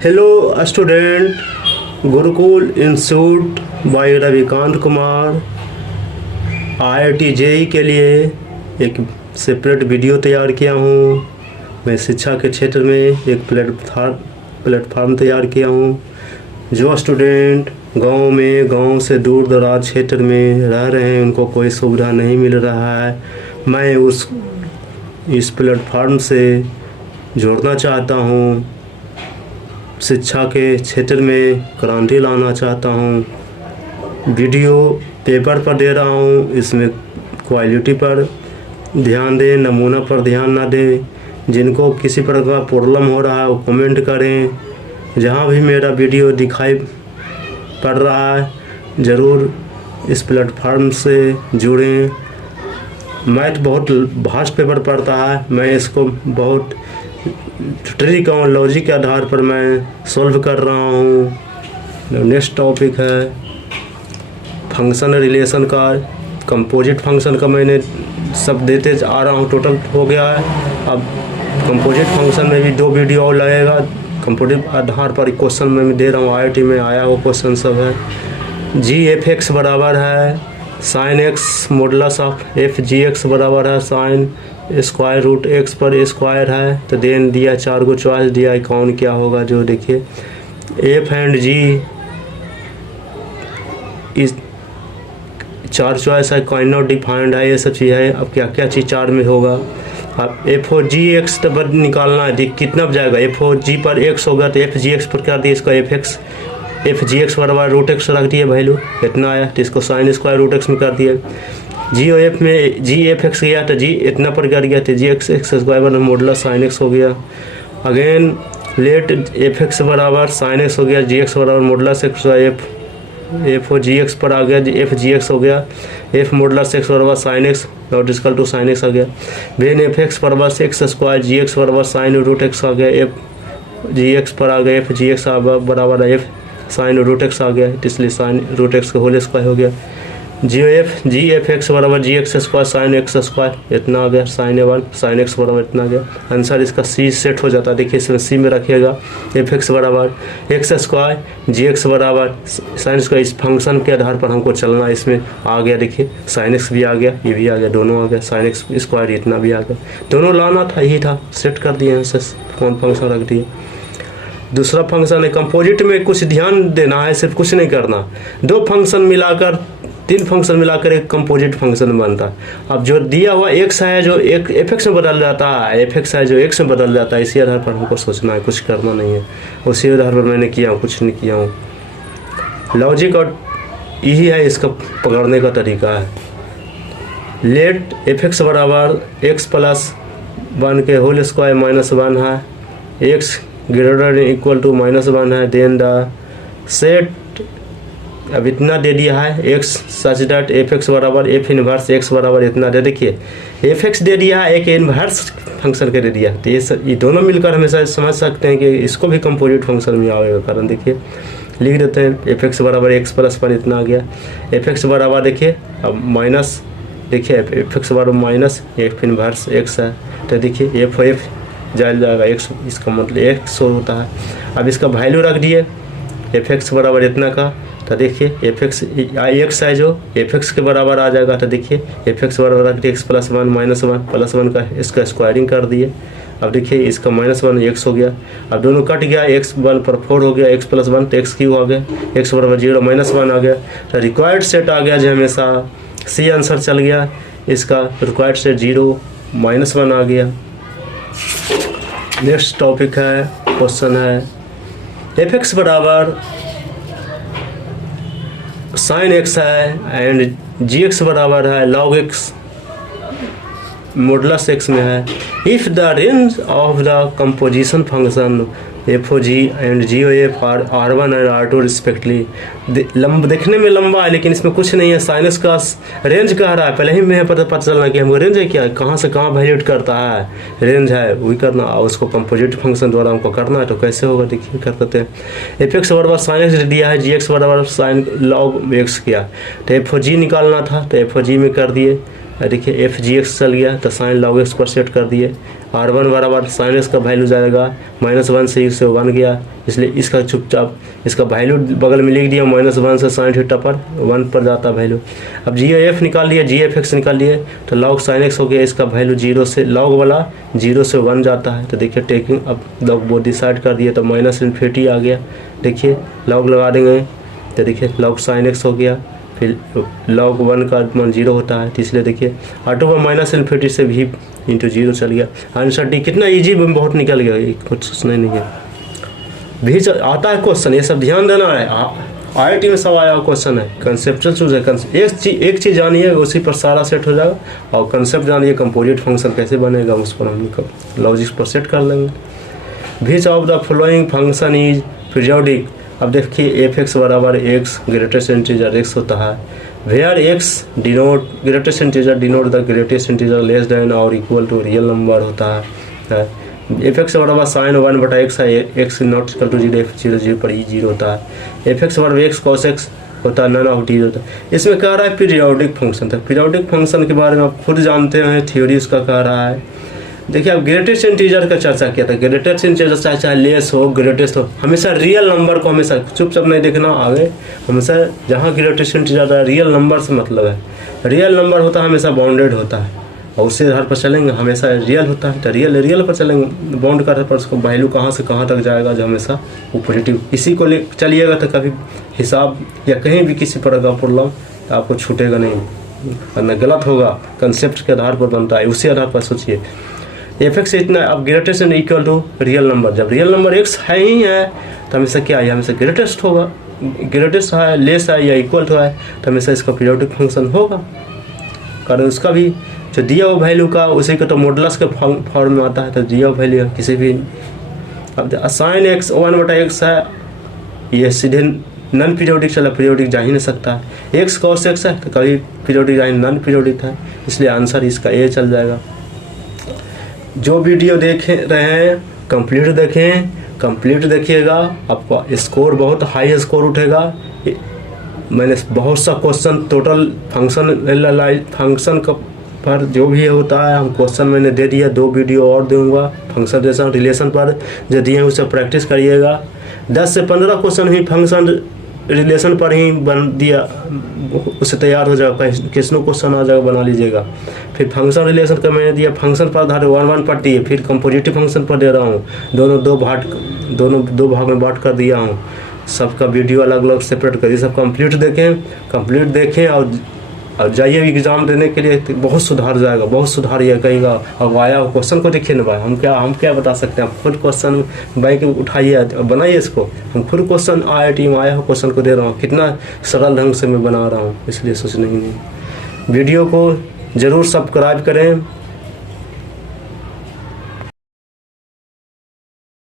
Hello student, Gurukul Institute by Ravikant Kumar IIT JEE के लिए एक सेपरेट वीडियो तैयार किया हूँ। मैं शिक्षा के क्षेत्र में एक प्लेटफार्म तैयार किया हूँ। जो स्टूडेंट गांव से दूर दराज क्षेत्र में रह रहे हैं, उनको कोई सुविधा नहीं मिल रहा है, मैं इस प्लेटफार्म से जोड़ना चाहता हूँ। शिक्षा के क्षेत्र में क्रांति लाना चाहता हूँ। वीडियो पेपर पर दे रहा हूँ, इसमें क्वालिटी पर ध्यान दें, नमूना पर ध्यान ना दें। जिनको किसी प्रकार का प्रॉब्लम हो रहा है वो कमेंट करें। जहाँ भी मेरा वीडियो दिखाई पड़ रहा है ज़रूर इस प्लेटफार्म से जुड़ें। मैथ बहुत भास्ट पेपर पड़ता है, मैं इसको बहुत ट्रिक और लॉजिक के आधार पर मैं सॉल्व कर रहा हूँ। नेक्स्ट टॉपिक है फंक्शन रिलेशन का। कंपोजिट फंक्शन का मैंने सब देते आ रहा हूँ, टोटल हो गया है। अब कंपोजिट फंक्शन में भी 2 वीडियो और लगेगा। कंपोजिट आधार पर क्वेश्चन मैं दे रहा हूँ, IIT में आया हुआ क्वेश्चन सब है। GF(x) बराबर है sin x modulus of FG(x) बराबर है sin स्क्वायर रूट x पर स्क्वायर है। तो देन दिया 4 गो चॉइस दिया, कौन क्या होगा जो देखिए। F एंड G इस 4 चॉइस है, कॉइन नॉट डिफाइंड है, ये सब चीज़ है। अब क्या क्या चीज़ 4 में होगा। अब F(g(x) तो बस निकालना है, कितना जाएगा। F(g) पर x होगा तो FG(x) पर कर दिए इसका FG(x) बराबर रूट x रख दिए, वैल्यू इतना आया तो इसको साइन स्क्वायर रूट x में कर दिए। GF में GF(x) गया तो G इतना पर कर गया तो GX स्क्वायर बराबर मॉडुलस साइन x हो गया। अगेन लेट F(x) बराबर साइन x हो गया, GX बराबर मॉडुलस x, F और GX पर आ गया, FGX हो गया। F मॉडुलस x बराबर sine x not equal to sine x आ गया। देन F(x) बराबर x स्क्वायर, GX बराबर साइन रूट x आ गया। FGX पर आ गया, FGX बराबर F साइन रूट x आ गया, इसलिए साइन रूट x का होल स्क्वायर हो गया। GF(x) बराबर GX square sine x square इतना आ गया, साइन 1 साइन x बराबर इतना आ गया। आंसर इसका C सेट हो जाता है। देखिए इसमें C में रखिएगा F(x) बराबर x स्क्वायर, GX बराबर साइन स्क्वायर। इस फंक्शन के आधार पर हमको चलना, इसमें आ गया। देखिए साइन x भी आ गया, ये भी आ गया, दोनों आ गया। साइन x स्क्वायर इतना भी आ गया, दोनों लाना था, यही था, सेट कर दिए हैं। कौन फंक्शन रख दिए। दूसरा फंक्शन है कंपोजिट में कुछ ध्यान देना है, सिर्फ कुछ नहीं करना। 2 फंक्शन मिलाकर 3 फंक्शन मिलाकर एक कंपोजिट फंक्शन बनता है। अब जो दिया हुआ x है जो एक F(x) में बदल जाता है, F(x) है जो x में बदल जाता है, इसी आधार पर हमको सोचना है, कुछ करना नहीं है। उसी आधार पर मैंने किया हूँ, कुछ नहीं किया हूँ। लॉजिक और यही है, इसका पकड़ने का तरीका है। लेट F(x) बराबर x प्लस 1 के होल स्क्वायर माइनस 1 है, x ग्रेटर इक्वल टू -1 है। देन द सेट अब इतना दे दिया है x सच दैट F(x) बराबर F इनवर्स x बराबर इतना दे। देखिए F(x) दे दिया है, एक इनवर्स फंक्शन के दे दिया, तो ये दोनों मिलकर हमेशा समझ सकते हैं कि इसको भी कंपोजिट फंक्शन में आएगा। कारण देखिए लिख देते हैं F(x) बराबर x प्लस 1 इतना आ गया। F(x) बराबर देखिए अब माइनस, देखिए F(x) बराबर माइनस F इनवर्स x है, तो देखिए F जाएगा x, इसका मतलब x होता है। अब इसका वैल्यू रख दिए F(x) बराबर इतना का, तो देखिए x है जो F(x) के बराबर आ जाएगा। तो देखिए F(x) बराबर रख दिए x प्लस 1 माइनस 1 प्लस 1 का इसका स्क्वायरिंग कर दिए। अब देखिए इसका -1 x हो गया। अब दोनों कट गया, x 1 पर 4 हो गया, x प्लस 1 तो x क्यूब आ गया, x बराबर 0 -1 आ गया। तो रिक्वायर्ड सेट आ गया जो हमेशा C आंसर चल गया। इसका रिक्वायर्ड सेट 0 -1 आ गया। नेक्स्ट टॉपिक है, क्वेश्चन है F(x) बराबर साइन x है एंड GX बराबर है लॉग x मॉडुलस x में है। If the range of the composition function FOG and GOF are R1 and R2 respectively. देखने में लंबा है लेकिन इसमें कुछ नहीं है, साइनस का रेंज कह रहा है। पहले ही मैं पता चलना कि हमको रेंज है क्या, कहाँ से कहाँ वैल्यूट करता है, रेंज है वही करना, और उसको कंपोजिट फंक्शन द्वारा हमको करना है। तो कैसे होगा देखिए कर देते हैं। F(x) बराबर साइन x दिया है, GX बराबर साइन लॉग x किया, तो FOG निकालना था, तो FOG में कर दिए। देखिए एफ जी एक्स चल गया तो साइन लॉग एक्स पर सेट कर दिए। R1 बराबर साइन एक्स का वैल्यू जाएगा -1 से 1 गया, इसलिए इसका चुपचाप इसका वैल्यू बगल में लिख दिया, -1 से साइन थीटा पर 1 पर जाता वैल्यू। अब जी एफ निकाल लिया, जी एफ एक्स निकाल लिए तो लॉग साइन एक्स हो गया, इसका वैल्यू 0 से लॉग वाला 0 से 1 जाता है। तो देखिए टेकिंग अब लॉग बोथ डिसाइड कर दिए तो -∞ आ गया। देखिए लॉग लगा देंगे तो देखिए लॉग साइन एक्स हो गया, फिर log 1 का मान 0 होता है, तो इसलिए देखिए ऑटो पर -∞ से भी इंटू 0 चल गया। आंसर डी कितना ईजी बहुत निकल गया, कुछ सोचना नहीं है। भी आता है क्वेश्चन, ये सब ध्यान देना है। IIT में सब आया क्वेश्चन है, कंसेप्चुअल चूज है। एक चीज़ जानिए उसी पर सारा सेट हो जाएगा, और कंसेप्ट जानिए कंपोजिट फंक्शन कैसे बनेगा उस पर हम लॉजिक्स पर सेट कर लेंगे। Which of the following function is periodic. अब देखिए एफ एक्स बराबर एक्स ग्रेटेस्ट इंटीजर एक्स होता है, where X denote greatest integer denote the greatest integer less than और इक्वल टू रियल नंबर होता है। एफ एक्स बराबर साइन 1/x है, एक्स नॉट इक्वल टू 0 0 पर ही 0 होता है। एफ एक्स बराबर एक्स कॉस एक्स होता है, नन ऑफ डी होता है। इसमें कह रहा है पीरियोडिक फंक्शन था। पीरियोडिक फंक्शन के बारे में आप खुद जानते हैं, थ्योरी उसका कह रहा है। देखिए अब ग्रेटेस्ट इंटीजर का चर्चा किया था, ग्रेटेस्ट इंटीजर चाहे लेस हो ग्रेटेस्ट हो, हमेशा रियल नंबर को हमेशा चुपचाप नहीं देखना आगे, हमेशा जहाँ ग्रेटेस्ट इंटीजर है रियल नंबर से मतलब है। रियल नंबर होता है हमेशा बाउंडेड होता है, और उससे आधार पर चलेंगे, हमेशा रियल होता है तो रियल पर चलेंगे। बाउंड करने पर उसको वैल्यू कहाँ से कहाँ तक जाएगा जो हमेशा वो पॉजिटिव, इसी को ले चलिएगा तो कभी हिसाब या कहीं भी किसी प्रकार का प्रॉब्लम तो आपको छूटेगा नहीं, वरना गलत होगा। कंसेप्ट के आधार पर बनता है, उसी आधार पर सोचिए। एफ एक्स इतना अब greatest and equal to real number, जब रियल नंबर एक्स है ही है तो हमेशा क्या है, हमेशा ग्रेटेस्ट होगा। ग्रेटेस्ट है, लेस है या इक्वल टू है तो हमेशा इसका पीरियोडिक फंक्शन होगा, कारण उसका भी जो दिया हुआ वैल्यू का उसी का तो मॉडुलस के फॉर्म में आता है, तो दिया हुआ वैल्यू किसी भी। अब साइन एक्स 1/x है, ये सीधे नॉन पीरियोडिक चला, पीरियोडिक जा ही नहीं सकता। एक्स कॉस एक्स है तो कभी पीरियोडिक जा ही नॉन पीरियोडिक है, इसलिए आंसर इसका ए चल जाएगा। जो वीडियो देख रहे हैं कंप्लीट देखें, कंप्लीट देखिएगा, आपका स्कोर बहुत हाई स्कोर उठेगा। मैंने बहुत सा क्वेश्चन टोटल फंक्शन का पर जो भी होता है हम क्वेश्चन मैंने दे दिया, 2 वीडियो और दूंगा फंक्शन रिलेशन पर जो दिए हैं उसे प्रैक्टिस करिएगा। 10 से 15 क्वेश्चन ही फंक्शन रिलेशन पर ही बन दिया, उससे तैयार हो जाएगा, किसनो क्वेश्चन आ जाएगा बना लीजिएगा। फिर फंक्शन रिलेशन का मैंने दिया, फंक्शन पर आधार 1 पर दिए, फिर कंपोजिटिव फंक्शन पर दे रहा हूँ, दोनों दो भाग में बांट कर दिया हूँ। सबका वीडियो अलग अलग सेपरेट करिए, सब कंप्लीट देखें और जाइए एग्जाम देने के लिए, बहुत सुधार जाएगा, बहुत सुधार ये कहेगा। और आया क्वेश्चन को देखिए ना भाई, हम क्या बता सकते हैं, आप खुद क्वेश्चन बैक उठाइए बनाइए इसको। हम खुद क्वेश्चन IIT में आया हो क्वेश्चन को दे रहा हूँ, कितना सरल ढंग से मैं बना रहा हूँ, इसलिए सोचना ही नहीं। वीडियो को ज़रूर सब्सक्राइब करें,